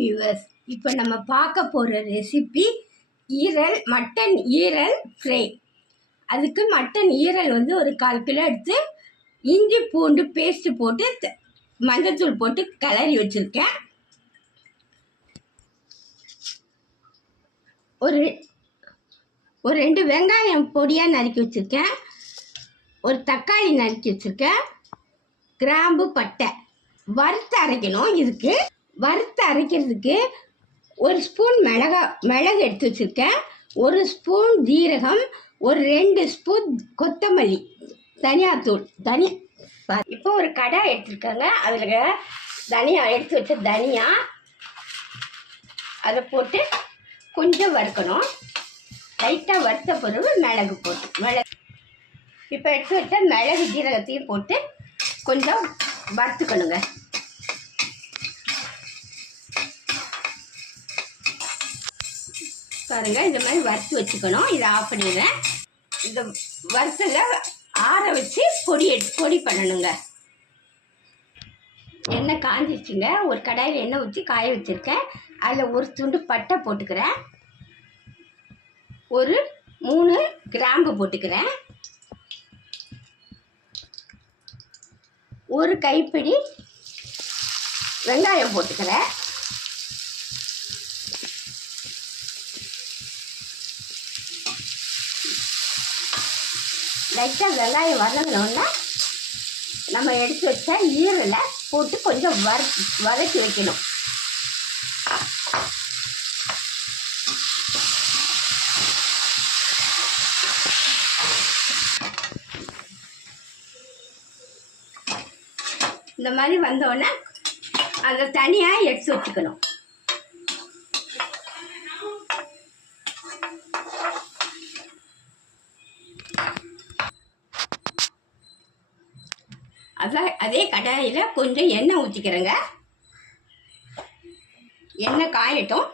Viewers இப்போ நம்ம பார்க்க போகிற ரெசிபி ஈரல் மட்டன் ஈரல் ஃப்ரை அதுக்கு மட்டன் ஈரல் வந்து ஒரு கால் கிலோ எடுத்து இஞ்சி பூண்டு பேஸ்ட்டு போட்டு மஞ்சத்தூள் போட்டு கிளறி வச்சுருக்கேன். ஒரு ஒரு ரெண்டு வெங்காயம் பொடியாக நறுக்கி வச்சுருக்கேன். ஒரு தக்காளி நறுக்கி வச்சுருக்கேன். கிராம்பு பட்டை. வறுத்து அரைக்கணும் இதுக்கு. வறுத்து அரைக்கிறதுக்கு ஒரு ஸ்பூன் மிளகா மிளகு எடுத்து வச்சுருக்கேன். ஒரு ஸ்பூன் ஜீரகம் ஒரு ரெண்டு ஸ்பூன் கொத்தமல்லி தனியாத்தூள் தனியா இப்போ ஒரு கடை எடுத்துருக்காங்க. அதில் தனியா எடுத்து வச்ச தனியா அதை போட்டு கொஞ்சம் வறுக்கணும். லைட்டாக வறுத்த பிறகு மிளகு போட்டு மிளகு. இப்போ எடுத்து வச்ச மிளகு ஜீரகத்தையும் போட்டு கொஞ்சம் வறுத்துக்கணுங்க. பாருங்கள் இந்த மாதிரி வறுத்து வச்சுக்கணும். இதை ஆஃப் பண்ணிடுறேன். இந்த வறுத்தல ஆற வச்சு பொடி பொடி பண்ணணுங்க. எண்ணெய் காஞ்சிச்சுங்க ஒரு கடாயில் எண்ணெய் ஊற்றி காய வச்சுருக்கேன். அதில் ஒரு துண்டு பட்டை போட்டுக்கிறேன். ஒரு மூணு கிராம்பு போட்டுக்கிறேன். ஒரு கைப்பிடி வெங்காயம் போட்டுக்கிறேன். லைட்டாக வெங்காயம் வதங்கினோன்னா நம்ம எடுத்து வச்ச ஈரலை போட்டு கொஞ்சம் வர வதக்கி வைக்கணும். இந்த மாதிரி வந்தோடனே அதை தனியாக எடுத்து வச்சுக்கணும். அதான் அதே கடாயில் கொஞ்சம் எண்ணெய் ஊற்றிக்கிறேங்க எண்ணெய் காயட்டும்.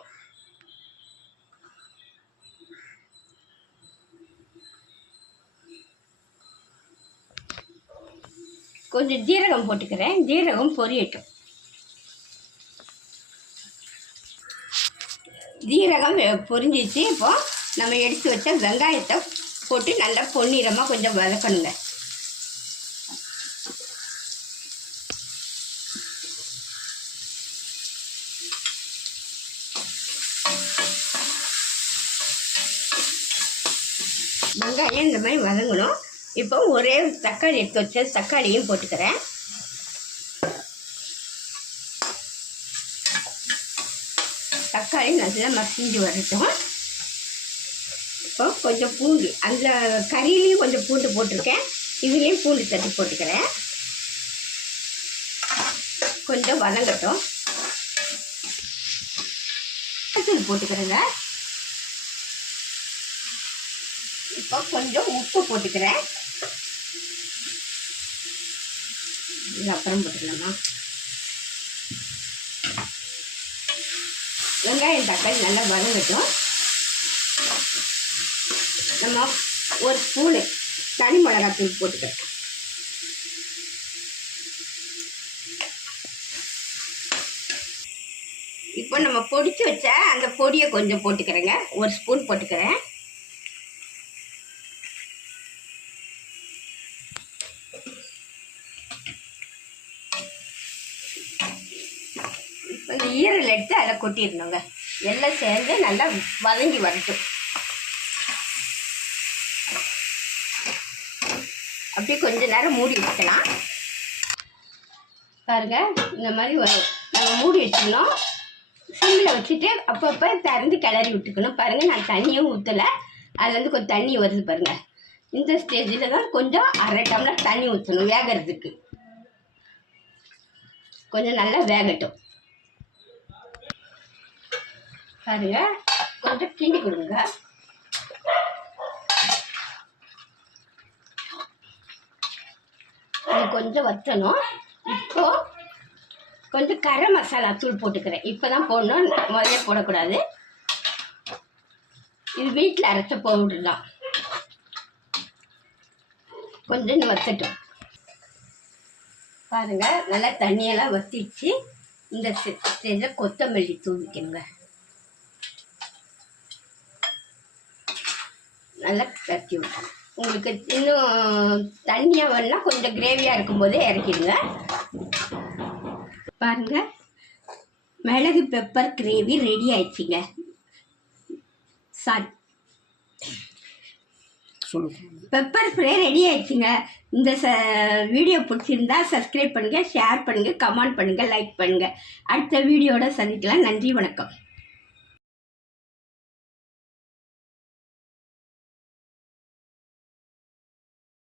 கொஞ்சம் ஜீரகம் போட்டுக்கிறேன். ஜீரகம் பொரியட்டும். ஜீரகம் பொரிஞ்சிச்சு. இப்போ நம்ம எடுத்து வச்ச வெங்காயத்தை போட்டு நல்லா பொன்னிறமாக கொஞ்சம் வதக்கணுங்க. வெங்காயம் இந்த மாதிரி வதங்கணும். இப்போ ஒரே தக்காளி எடுத்து வச்ச தக்காளியும் போட்டுக்கிறேன். தக்காளி நல்லா மசிஞ்சு வரட்டும். இப்போ கொஞ்சம் பூண்டு அந்த கறியிலையும் கொஞ்சம் பூண்டு போட்டிருக்கேன். இதுலேயும் பூண்டு தட்டி போட்டுக்கிறேன். கொஞ்சம் வதங்கட்டும். போட்டுக்கிறேங்க. இப்போ கொஞ்சம் உப்பு போட்டுக்கிறேன். இது அப்புறம் போட்டுக்கலாமா? வெங்காயம் தக்காளி நல்லா வதங்கட்டும். நம்ம ஒரு ஸ்பூனு தனி மிளகாத்தூள் போட்டுக்கிறேன். இப்போ நம்ம பொடிச்சு வச்ச அந்த பொடியை கொஞ்சம் போட்டுக்கிறேங்க. ஒரு ஸ்பூன் போட்டுக்கிறேன். இந்த ஈரல் எடுத்து அதில் கொட்டிடணுங்க. எல்லாம் சேர்ந்து நல்லா வதங்கி வரட்டும். அப்படியே கொஞ்ச நேரம் மூடி வச்சுக்கலாம். பாருங்க இந்த மாதிரி வரும் நம்ம மூடி வச்சுக்கணும். சிம்மில் வச்சுட்டு அப்பப்போ திறந்து கிளறி விட்டுக்கணும். பாருங்கள் நான் தண்ணியும் ஊற்றலை அதுலேருந்து கொஞ்சம் தண்ணி வருது பாருங்கள் இந்த ஸ்டேஜில் தான் கொஞ்சம் அரை டம்ளர் தண்ணி ஊற்றணும் வேகிறதுக்கு. கொஞ்சம் நல்லா வேகட்டும். பாருங்க. கொஞ்சம் கிண்டி கொடுங்க. அது கொஞ்சம் வற்றணும் இப்போ கொஞ்சம் கரம் மசாலா தூள் போட்டுக்கிறேன். இப்போ தான் போடணும். முதல்ல போடக்கூடாது. இது வீட்டில் அரைச்ச பவுடர் தான் கொஞ்சம் இன்னும் வத்தட்டும். பாருங்க நல்லா தண்ணியெல்லாம் வத்திச்சு இந்த ஸ்டேஜில் கொத்தமல்லி தூவிக்கணுங்க நல்லா தட்டி விடணும் உங்களுக்கு இன்னும் தண்ணியாக வேணும்னா கொஞ்சம் கிரேவியாக இருக்கும்போதே இறக்கிடுங்க. பாருங்க. மிளகு பெப்பர் கிரேவி ரெடி ஆயிடுச்சுங்க. சொல்லுங்க. பெப்பர் ஃப்ரை ரெடி ஆயிடுச்சுங்க. இந்த ச வீடியோ பிடிச்சிருந்தா சப்ஸ்கிரைப் பண்ணுங்கள் ஷேர் பண்ணுங்கள் கமெண்ட் பண்ணுங்கள் லைக் பண்ணுங்கள் அடுத்த வீடியோட சந்திக்கலாம். நன்றி வணக்கம்.